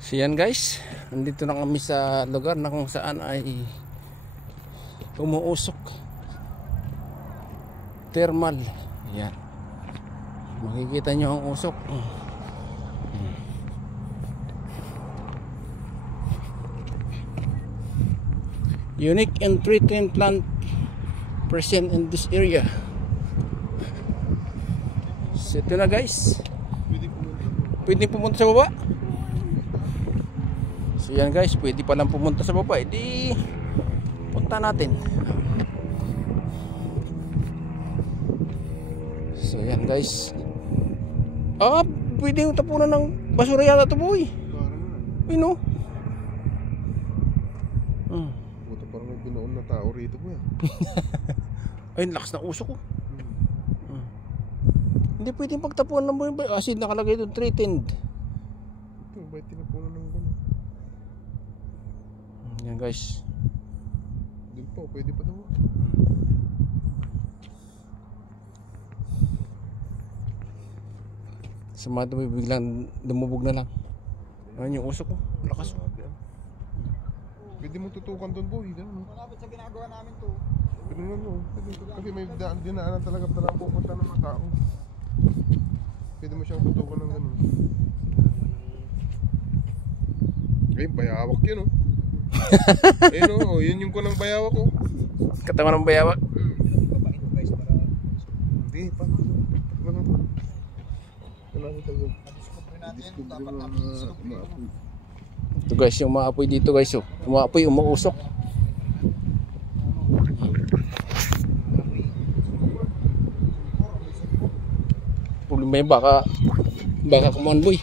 So yan guys, nandito na kami sa lugar na kung saan ay umuusok thermal. Yan, makikita nyo ang usok. Unique and treatment plant present in this area. So ito na guys, pwede pumunta sa baba. So yan guys, pwede palang pumunta sa baba. Di punta natin. So yan guys. Pwede yung tapunan ng basura yata ito boy. Uy no. Buto parang may binoon na tao rito boy. Ay, lakas na usok ko. Hindi pwedeng pagtapunan ng boy. Kasi nakalagay doon threatened. Ito, ba't tinapunan ng gano'n? Yan guys. Doon po, pwede pa daw. Sumado mo biglang lumubog na lang. Ayun yung usok ko. Lakas. Pwede mo tutukan doon boy. Malapit sa ginagawa namin to. Pwede nga no. Kasi may dinaanan talaga pupunta ng mga tao. Pwede mo siyang tutukan ng gano'n. Ay, bayawak yun oh. Ayun oh, yun yung kunang bayawak oh. Katawan ng bayawak. Babain mo guys para Hindi, paano? discover natin yan. Dapat natin discover. Ito guys, yung maapoy dito guys oh. Umaapoy, umuusok. Problema yung baka kumuhan boy.